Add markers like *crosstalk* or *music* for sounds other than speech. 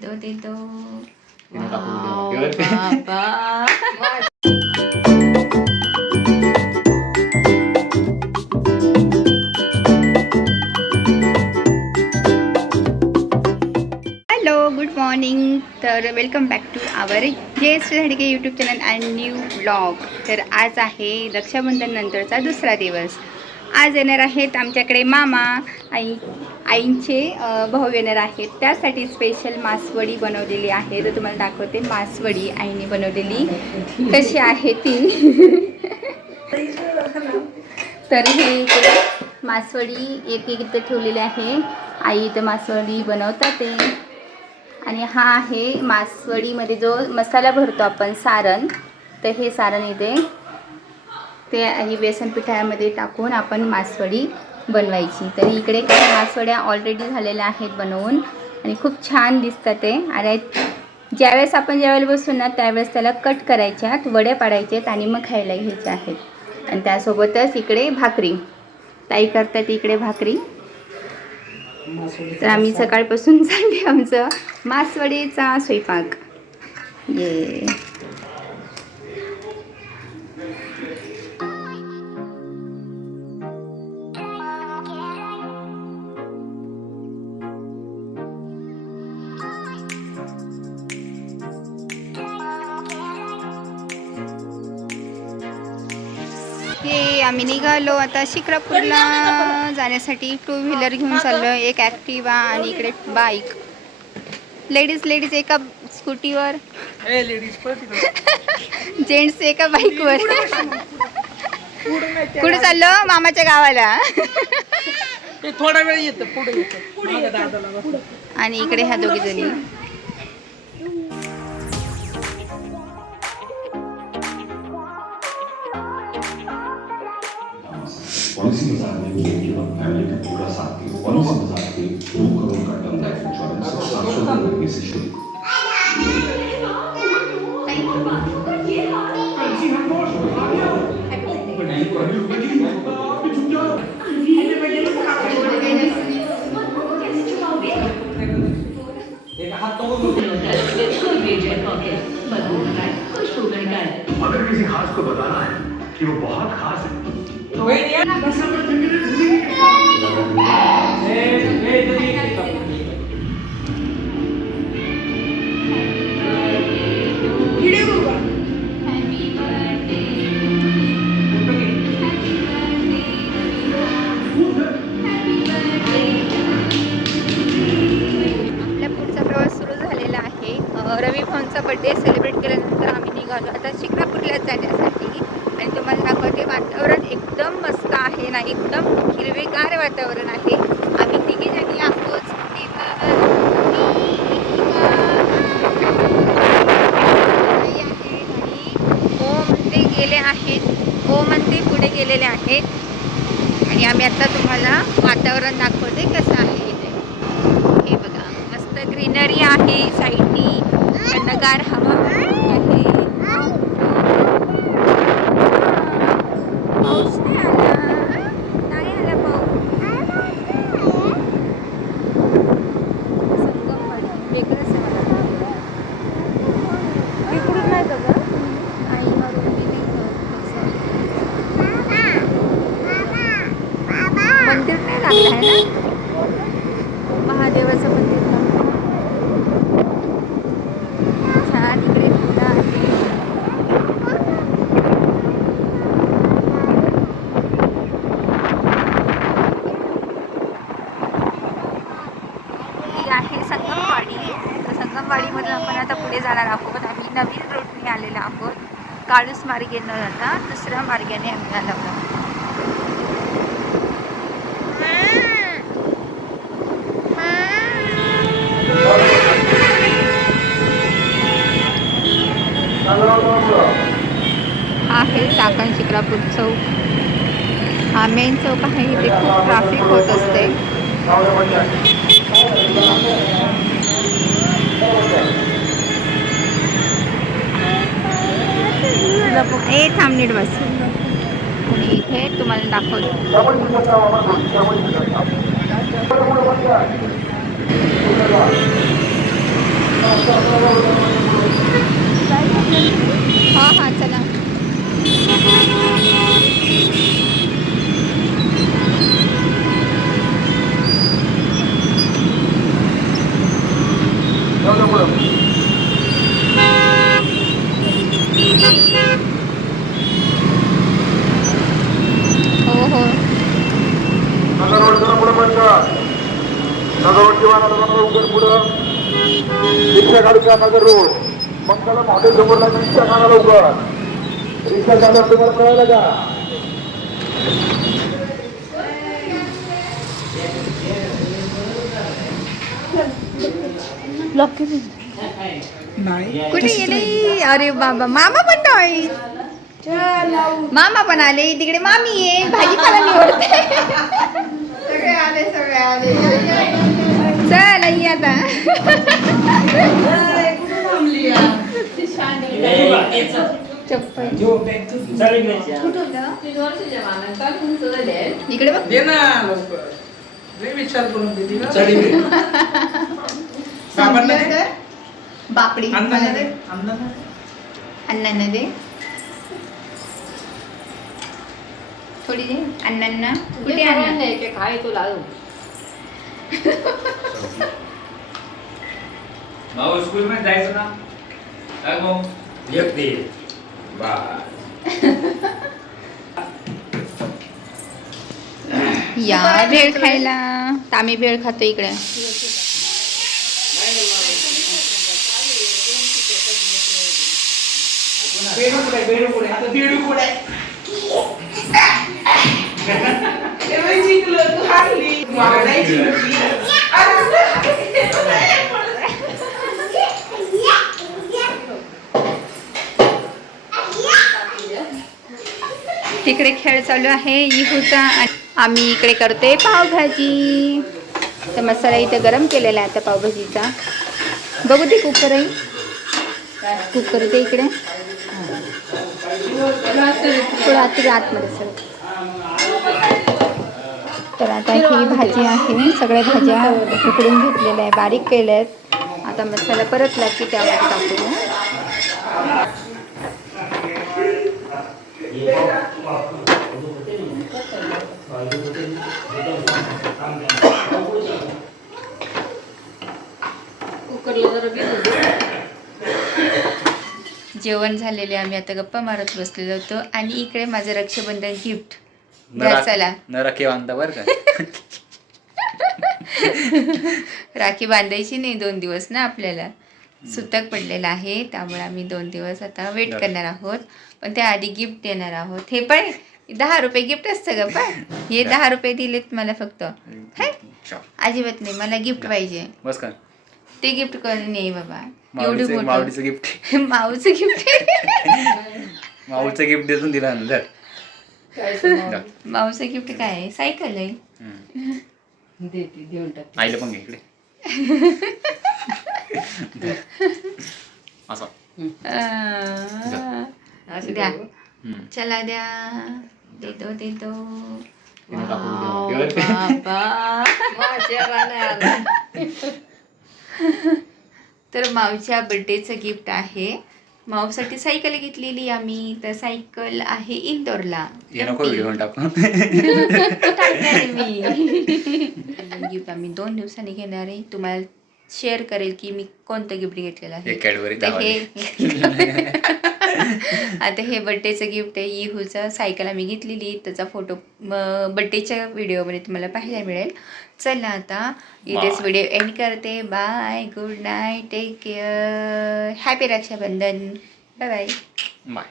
देतो देतो मॉर्निंग तर वेलकम बॅक टू आवर जे धडके YouTube channel and new blog तर आज आहे रक्षाबंधन नंतरचा दुसरा दिवस. आज येणार आहेत आमच्याकडे मामा आई आईंचे भाऊ येणार आहेत. त्यासाठी स्पेशल मासवडी बनवलेली आहे. तर तुम्हाला दाखवते मासवडी आईने बनवलेली. कशी आहे ती? तर हे इकडे मासवडी एक एक इथं ठेवलेली आहे. आई इथं मासवडी बनवतात ते. आणि हा आहे मासवडीमध्ये जो मसाला भरतो आपण सारण तर हे सारण इथे ते ही बेसन पिठामध्ये टाकून आपण मासवडी बनवायची. तर इकडे काही मासवड्या ऑलरेडी झालेल्या आहेत बनवून. आणि खूप छान दिसतात ते. आणि ज्यावेळेस आपण ज्यावेळेला बसू ना त्यावेळेस त्याला कट करायच्यात वड्या पाडायच्यात आणि मग खायला घ्यायच्या आहेत. आणि त्यासोबतच इकडे भाकरी. ताई करतात इकडे भाकरी. तर आम्ही सकाळपासून *laughs* चालले आमचं मासवडीचा स्वयंपाक. ये. आम्ही निघालो. आता शिक्रापूरला जाण्यासाठी टू व्हीलर घेऊन चाललो एक ॲक्टिवा आणि इकडे बाईक लेडीज लेडीज एका स्कूटीवर जेंट्स एका बाईकवर कुठे चाललो? मामाच्या गावाला. ते थोडा वेळ येतं पुढे येतं. माझ्या दादाला बघ. आणि इकडे ह्या दोघी जणी. पॉलिसी बाजार में पूरा साथ दे पॉलिसी बाजार के दो करोड़ का टर्म लाइफ इंश्योरेंस सात सौ रुपये से शुरू अगर किसी खास को बताना है कि वो बहुत खास है बड्डे सेलिब्रेट केल्यानंतर आम्ही निघालो. आता शिक्रापूरला जाण्यासाठी आणि तुम्हाला दाखवते वातावरण एकदम मस्त आहे ना एकदम हिरवेगार वातावरण आहे. आम्ही तिघे जणी आहोत. हो आहे आणि ते गेले आहेत. हो ते पुढे गेलेले आहेत. आणि आम्ही आता तुम्हाला वातावरण दाखवते कसं आहे हे बघा मस्त ग्रीनरी आहे साईडनी. थंडगार हवा आहे पाऊस नाही आला नाही आला पाऊस संगमवाडी वेगळंच आहे मला तिकडून नाही का गं? आई मारून गेली तर तसं. लागलं आहे ना? महादेवाचं मंदिर. छान इकडे आहे. संगमवाडी. तर संगमवाडीमधून आपण आता पुढे जाणार आहोत. आम्ही नवीन रूटने आलेलो आहोत. काळूस मार्गे न जाता दुसऱ्या मार्गाने आम्ही आलो आहोत. अक्कलकोट चौक हा मेन चौक आहे इथे खूप ट्रॅफिक होत असते. ए थांबनीट बस. आणि इथे तुम्हाला दाखवतो. हा हा चला. रिक्षा काढूया नगर रोड. मंगलम हॉटेल समोरला रिक्षा काढा लवकर. रिक्षा चालू तुम्हाला कळलं का? नाही. कुठे गेले? अरे बाबा मामा पण नाही. मामा पण आले तिकडे मामी आहे. भाजीपाला निवडते. सगळे आले सगळे आले. चल आई आता. इकडे बघ दे ना लवकर लय विचार करून ना बाबांना दे. बापडी अण्णांना दे अण्णांना अण्णांना दे थोडी दे अण्णांना कुठे अण्णा काय तुला भाऊ स्कूल मध्ये जायचं ना काय मग एकटे बा या भेळ खायला. तर आम्ही भेळ खातो इकडे. ते *laughs* जिंकलं तू हारली. *laughs* *laughs* इकडे खेळ चालू आहे इहूचा आम्ही इकडे करतोय पावभाजी. तर मसाला इथं गरम केलेला आहे आता पावभाजीचा. बघू ते कुकर आहे. कुकर ते इकडे. थोडं आत आतमध्ये सर. तर आता ही भाजी आहे सगळ्या भाज्या उकडून घेतलेल्या आहे बारीक केल्या आहेत आता मसाला परत लागते त्यामध्ये टाकूया कुकरला जरा भिजू जेवण झालेले आम्ही आता गप्पा मारत बसलेलो होतो. आणि इकडे माझं रक्षाबंधन गिफ्ट. चला. नरके बांधता बर का? *laughs* राखी बांधायची नाही दोन दिवस ना आपल्याला. सुतक पडलेलं आहे त्यामुळे आम्ही दोन दिवस आता वेट. करणार आहोत. पण त्याआधी गिफ्ट देणार आहोत. हे पण दहा रुपये गिफ्ट असतं का पण. हे *laughs* दहा रुपये दिलेत मला फक्त. अजिबात नाही मला गिफ्ट पाहिजे. बस का ते गिफ्ट करून नाही बाबा. एवढी मोठं. माऊलीचं गिफ्ट माऊचं गिफ्ट माऊलीचं गिफ्ट देतून दिला नंतर. माऊचं गिफ्ट काय आहे? सायकल आहे. हम्म. देते देऊन टाक आईला पण घे इकडे. *laughs* असं. अं, असं द्या. करू. हम्म. चला द्या. देतो देतो. तिने टाकून. बाबा. माझ्या. *laughs* *laughs* तर मावच्या बर्थडेचं गिफ्ट आहे. माऊसाठी सायकल घेतलेली आम्ही. तर सायकल आहे इंदोरला. गिफ्ट *laughs* *laughs* आम्ही दोन दिवसांनी घेणार आहे. तुम्हाला शेअर करेल की मी कोणतं गिफ्ट घेतलेलं आहे. हे आता हे बड्डेचं गिफ्ट आहे. इहूचं सायकल आम्ही घेतलेली त्याचा फोटो बड्डेच्या व्हिडिओमध्ये तुम्हाला पाहायला मिळेल. चला आता. इथेच. व्हिडिओ एंड करते. Bye good night take care happy Rakshabandhan. Bye bye bye